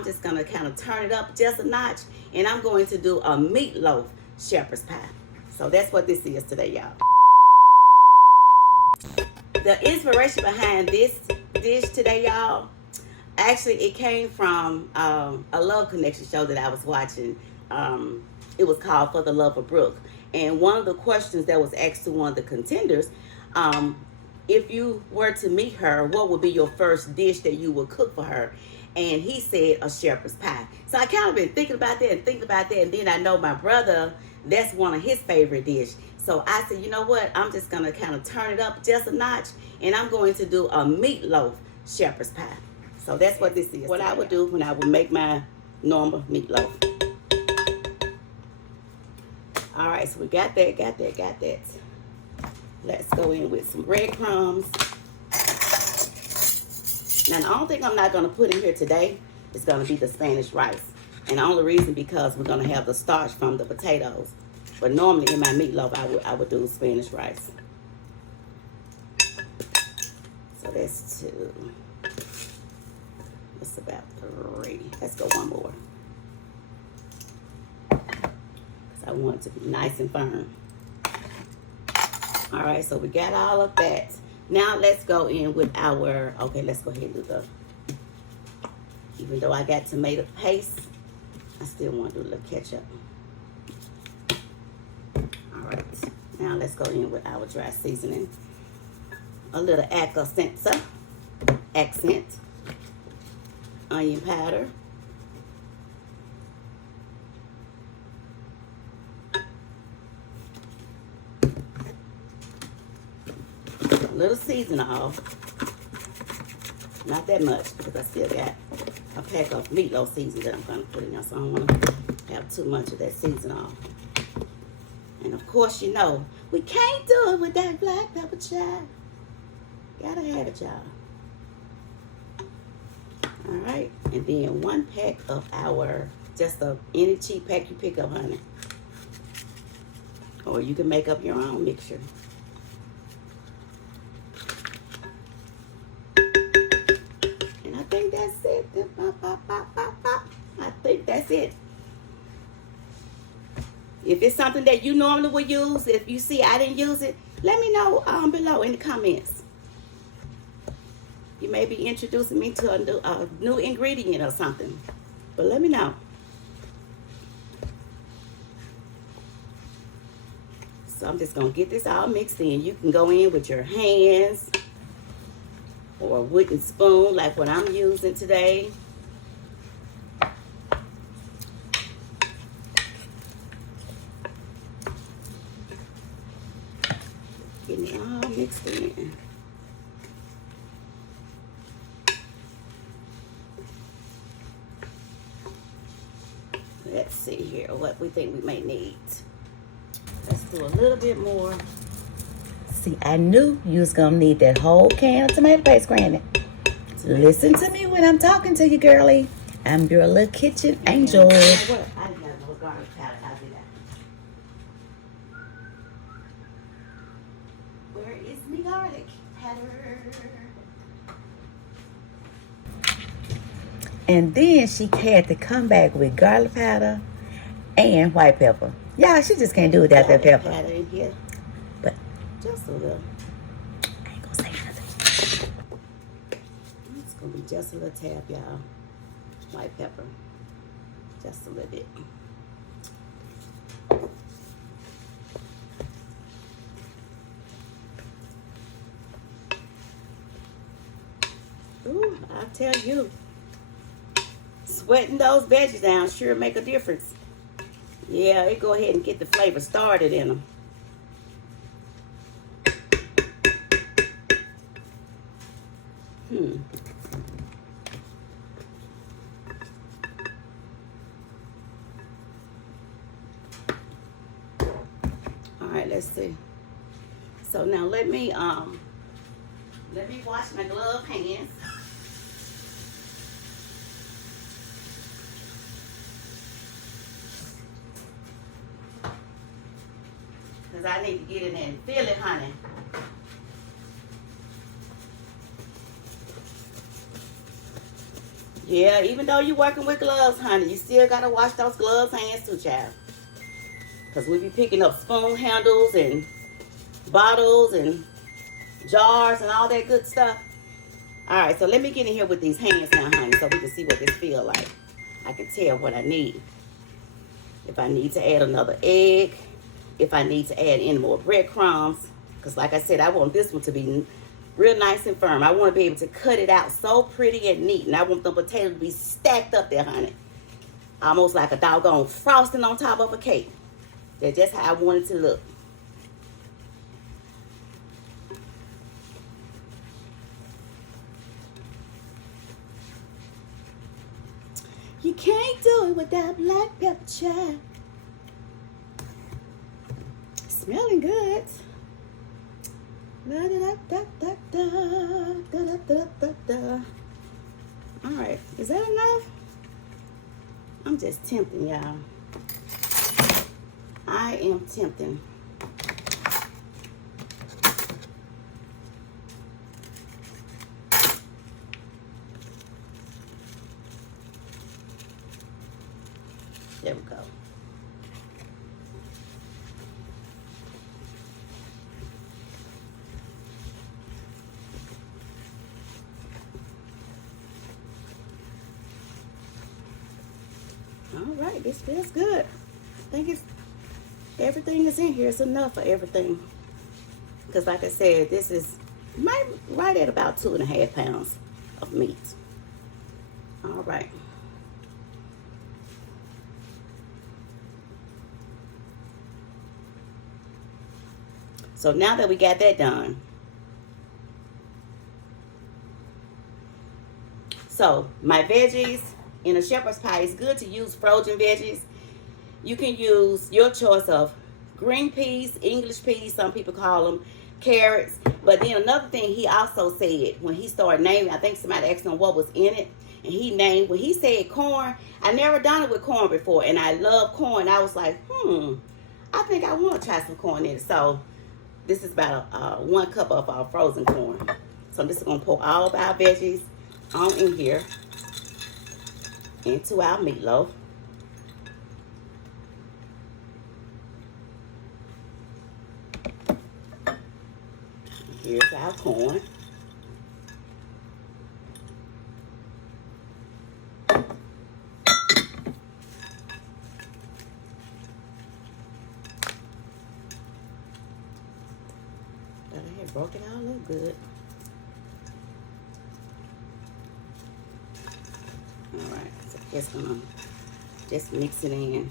I'm just going to kind of turn it up just a notch, and I'm going to do a meatloaf shepherd's pie. So that's what this is today, y'all. The inspiration behind this dish today, y'all, actually it came from a Love Connection show that I was watching. It was called For the Love of Brooke. And one of the questions that was asked to one of the contenders, if you were to meet her, what would be your first dish that you would cook for her? And he said a shepherd's pie. So I kind of been thinking about that, and then I know my brother, that's one of his favorite dishes. So I said, you know what? I'm just going to kind of turn it up just a notch, and I'm going to do a meatloaf shepherd's pie. So that's what this is. What I would do when I would make my normal meatloaf. All right, so we got that. Let's go in with some breadcrumbs. Now, the only thing I'm not going to put in here today is going to be the Spanish rice. And the only reason because we're going to have the starch from the potatoes. But normally in my meatloaf, I would do Spanish rice. So that's 2. That's about 3. Let's go one more. Because I want it to be nice and firm. All right, so we got all of that. Now let's go in with our, okay, let's go ahead and do the, even though I got tomato paste, I still want to do a little ketchup. All right, now let's go in with our dry seasoning. A little accent, onion powder. A little seasoning off. Not that much because I still got a pack of meatloaf seasoning that I'm going to put in there, so I don't want to have too much of that seasoning off. And of course, you know, we can't do it with that black pepper, child. Gotta have it, y'all. All right, and then 1 pack of our, just any cheap pack you pick up, honey. Or you can make up your own mixture. And I think that's it. I think that's it. If it's something that you normally would use, if you see I didn't use it, let me know below in the comments. You may be introducing me to a new ingredient or something. But let me know. So I'm just going to get this all mixed in. You can go in with your hands or a wooden spoon like what I'm using today. Getting it all mixed in. Let's see here what we think we may need. Let's do a little bit more. See, I knew you was gonna need that whole can of tomato paste, Granny. Listen to me when I'm talking to you, girlie. I'm your little kitchen angel. What? I didn't have no garlic powder. I'll do that. Where is my garlic powder? And then she had to come back with garlic powder and white pepper. Yeah, she just can't do without that pepper. Powder in here. But just a little. I ain't gonna say nothing. It's gonna be just a little tab, y'all. White pepper. Just a little bit. Ooh, I'll tell you. Sweating those veggies down sure make a difference. Yeah, it go ahead and get the flavor started in them. All right, let's see. So now let me wash my gloved hands. Because I need to get in there and feel it, honey. Yeah, even though you're working with gloves, honey, you still got to wash those gloves hands too, child. Because we be picking up spoon handles and bottles and jars and all that good stuff. All right, so let me get in here with these hands now, honey, so we can see what this feel like. I can tell what I need. If I need to add another egg, if I need to add any more breadcrumbs, because like I said, I want this one to be real nice and firm. I want to be able to cut it out so pretty and neat, and I want the potatoes to be stacked up there, honey. Almost like a doggone frosting on top of a cake. That's just how I want it to look. You can't do it without black pepper, child. Smelling good. Da, da, da, da, da, da, da, da, da. All right, is that enough? I'm just tempting, y'all. I am tempting. There we go. All right, this feels good. I think everything is in here. It's enough for everything. Because like I said, this is right at about 2.5 pounds of meat. All right. So now that we got that done, so my veggies in a shepherd's pie, it's good to use frozen veggies. You can use your choice of green peas, English peas, some people call them, carrots. But then another thing he also said when he started naming, I think somebody asked him what was in it, and he named, when he said corn, I never done it with corn before, and I love corn. I was like, I think I want to try some corn in it. So this is about 1 cup of our frozen corn. So I'm just going to pour all of our veggies on in here into our meatloaf. Here's our corn. Broke it all up good. All right, so just gonna mix it in.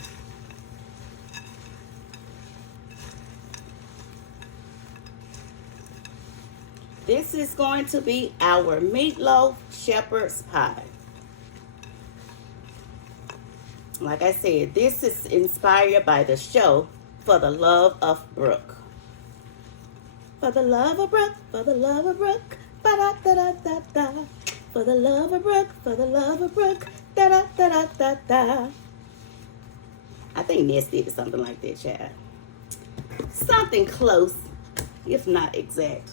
This is going to be our meatloaf shepherd's pie. Like I said, this is inspired by the show For the Love of Brooke. For the love of Brooke, for the love of Brooke, ba-da-da-da-da-da. For the love of Brooke, for the love of Brooke, da-da-da-da-da-da. I think Ness did something like that, child. Something close, if not exact.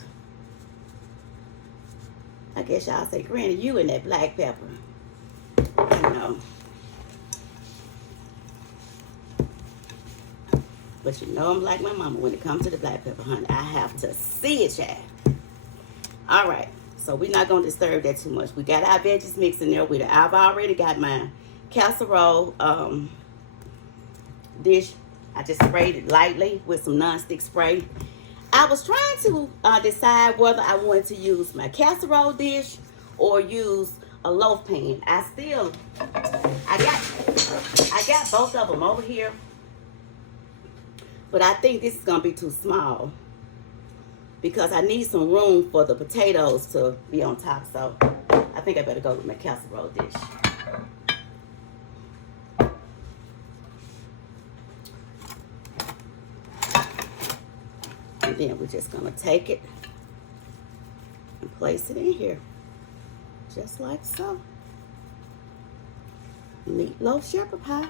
I guess y'all say, Granny, you and that black pepper. I know. But you know I'm like my mama when it comes to the black pepper, honey. I have to see it, child. All right. So we're not going to disturb that too much. We got our veggies mixed in there with it. I've already got my casserole dish. I just sprayed it lightly with some nonstick spray. I was trying to decide whether I wanted to use my casserole dish or use a loaf pan. I got both of them over here. But I think this is going to be too small because I need some room for the potatoes to be on top. So I think I better go with my casserole dish. And then we're just going to take it and place it in here. Just like so. Meatloaf shepherd pie.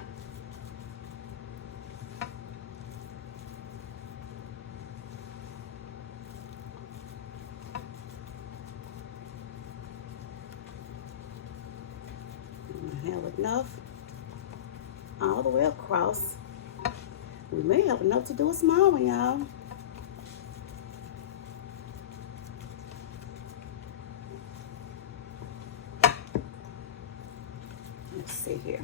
all the way across. We may have enough to do a small one, y'all. Let's see here.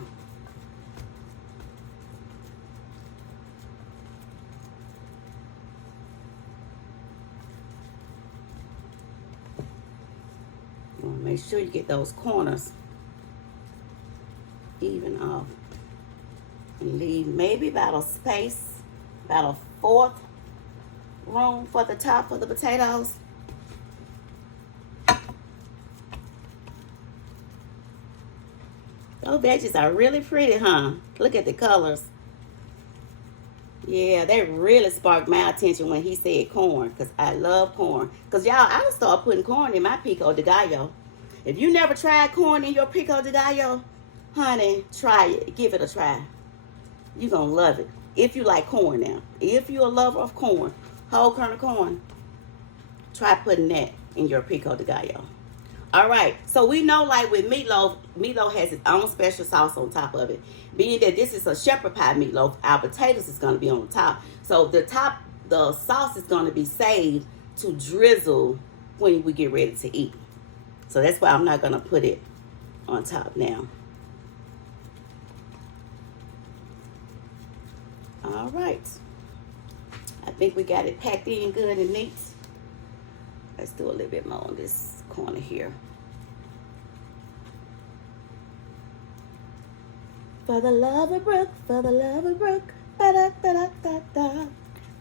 You want to make sure you get those corners even off. And leave maybe about a space, about a fourth room for the top of the potatoes. Those veggies are really pretty, huh? Look at the colors. Yeah, they really sparked my attention when he said corn, because I love corn. Because, y'all, I would start putting corn in my pico de gallo. If you never tried corn in your pico de gallo, honey, try it. Give it a try. You're going to love it. If you like corn now. If you're a lover of corn, whole kernel corn, try putting that in your pico de gallo. All right, so we know, like with meatloaf, meatloaf has its own special sauce on top of it. Being that this is a shepherd pie meatloaf, our potatoes is going to be on the top. So the sauce is going to be saved to drizzle when we get ready to eat. So that's why I'm not going to put it on top now. All right. I think we got it packed in good and neat. Let's do a little bit more on this corner here. For the love of Brooke, for the love of Brooke, ba-da-da-da-da-da.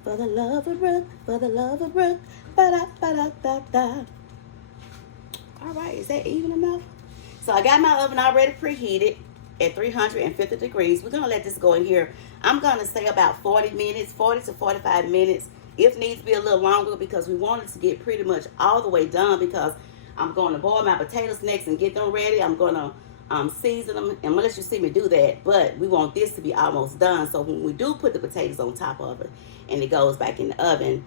For the love of Brooke, for the love of Brooke, ba-da-da-da-da-da. All right, is that even enough? So I got my oven already preheated at 350 degrees. We're going to let this go in here. I'm going to say about 40 minutes, 40 to 45 minutes. If needs to be a little longer, because we want it to get pretty much all the way done, because I'm going to boil my potatoes next and get them ready. I'm going to season them, and I'm going to let you see me do that. But we want this to be almost done, so when we do put the potatoes on top of it and it goes back in the oven,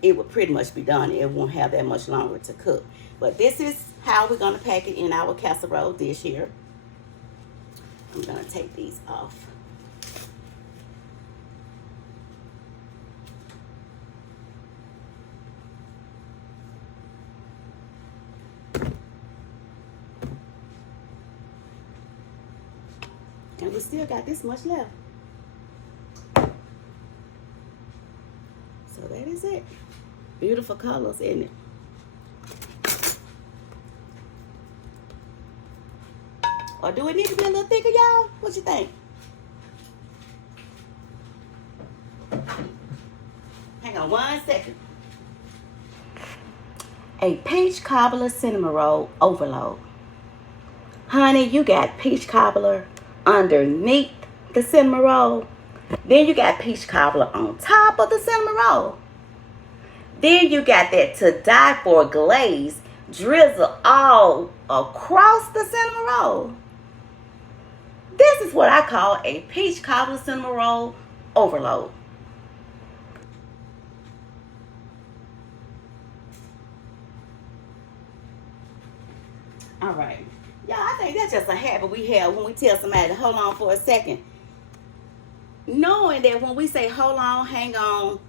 it will pretty much be done. It won't have that much longer to cook. But this is how we're going to pack it in our casserole dish here. I'm going to take these off. And we still got this much left. So that is it. Beautiful colors, isn't it? Or do it need to be a little thicker, y'all? What you think? Hang on 1 second. A peach cobbler cinnamon roll overload. Honey, you got peach cobbler underneath the cinnamon roll. Then you got peach cobbler on top of the cinnamon roll. Then you got that to die for glaze drizzle all across the cinnamon roll. This is what I call a peach cobbler cinnamon roll overload. All right. Y'all, I think that's just a habit we have when we tell somebody to hold on for a second. Knowing that when we say hold on, hang on,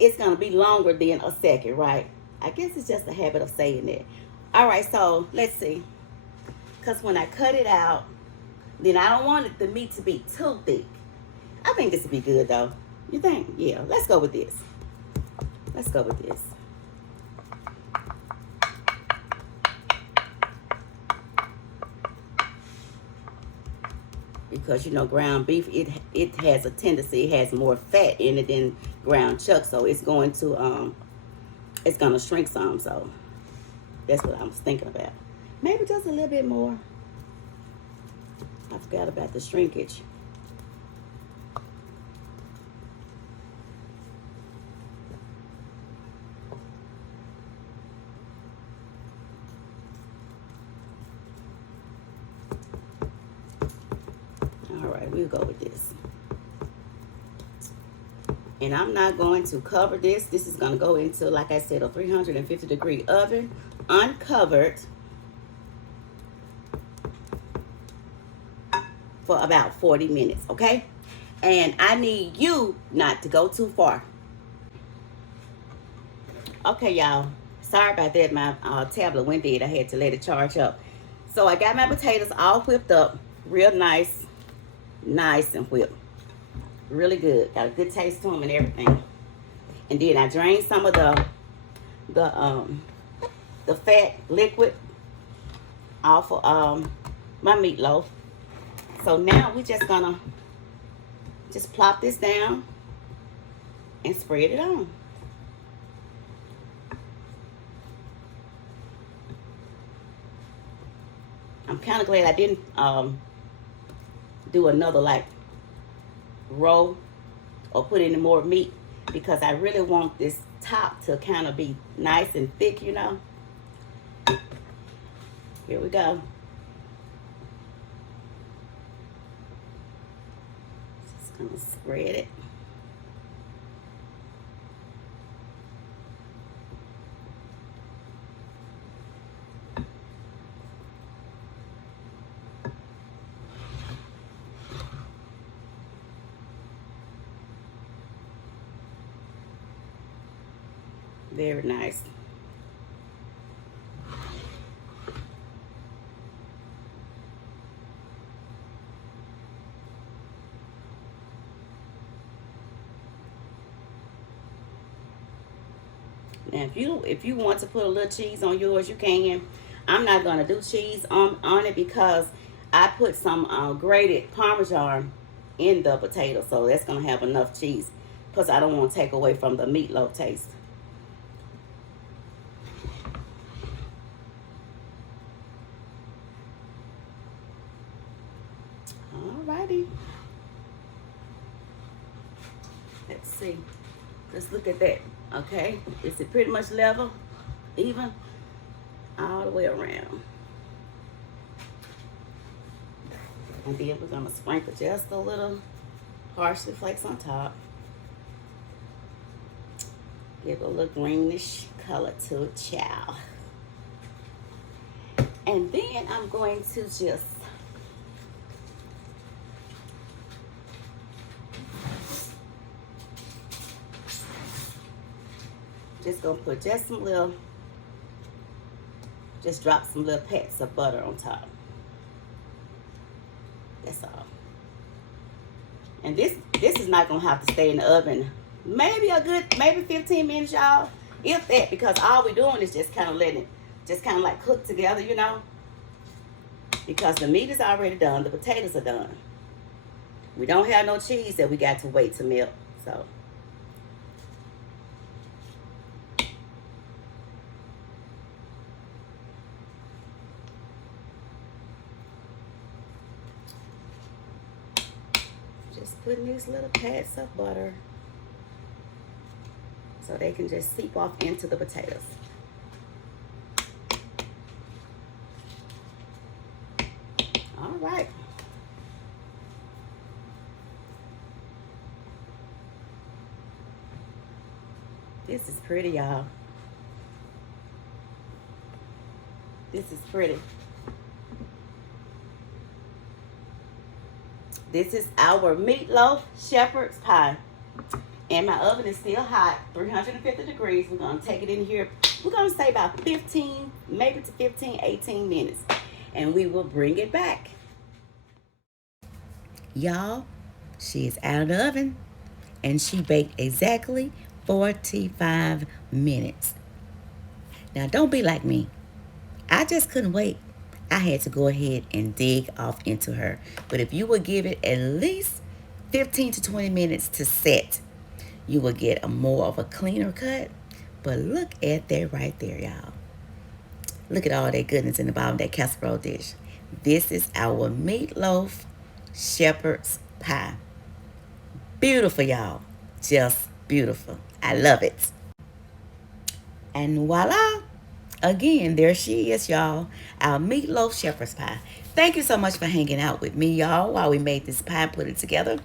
it's going to be longer than a second, right? I guess it's just a habit of saying that. All right, so let's see. Because when I cut it out, then I don't want the meat to be too thick. I think this would be good, though. You think? Yeah, let's go with this. Let's go with this. Because, you know, ground beef, it has a tendency, it has more fat in it than ground chuck. So it's going to shrink some. So that's what I was thinking about. Maybe just a little bit more. I forgot about the shrinkage. All right, we'll go with this. And I'm not going to cover this. This is going to go into, like I said, a 350 degree oven, uncovered. for about 40 minutes, okay? And I need you not to go too far. Okay, y'all. Sorry about that. My tablet went dead. I had to let it charge up. So I got my potatoes all whipped up. Real nice. Nice and whipped. Really good. Got a good taste to them and everything. And then I drained some of the fat liquid off of my meatloaf. So now we're just gonna just plop this down and spread it on. I'm kind of glad I didn't do another like roll or put any more meat, because I really want this top to kind of be nice and thick, you know. Here we go. Just gonna spread it. Very nice. Now, if you want to put a little cheese on yours, you can. I'm not gonna do cheese on it because I put some grated Parmesan in the potato, so that's gonna have enough cheese. Because I don't want to take away from the meatloaf taste. Alrighty. Let's see. Let's look at that. Okay. Is it pretty much level? Even? All the way around. And then we're going to sprinkle just a little parsley flakes on top. Give a little greenish color to it, child. And then I'm going to just gonna put just some little, just drop some little pats of butter on top. That's all. And this is not gonna have to stay in the oven. Maybe 15 minutes, y'all. If that, because all we're doing is just kind of letting it, just kind of like cook together, you know. Because the meat is already done, the potatoes are done. We don't have no cheese that we got to wait to melt, so. Just putting these little pads of butter so they can just seep off into the potatoes. All right. This is pretty, y'all. This is pretty. This is our meatloaf shepherd's pie. And my oven is still hot, 350 degrees. We're going to take it in here. We're going to say about 15, maybe to 15, 18 minutes. And we will bring it back. Y'all, she is out of the oven. And she baked exactly 45 minutes. Now, don't be like me. I just couldn't wait. I had to go ahead and dig off into her. But if you would give it at least 15 to 20 minutes to set, you will get a more of a cleaner cut. But look at that right there, y'all. Look at all that goodness in the bottom of that casserole dish. This is our meatloaf shepherd's pie. Beautiful, y'all. Just beautiful. I love it. And voila. Again, there she is, y'all. Our meatloaf shepherd's pie. Thank you so much for hanging out with me, y'all, while we made this pie and put it together.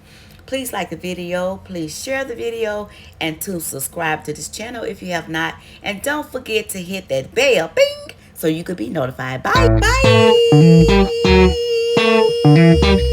Please like the video. Please share the video. And to subscribe to this channel if you have not. And don't forget to hit that bell. Bing! So you could be notified. Bye. Bye.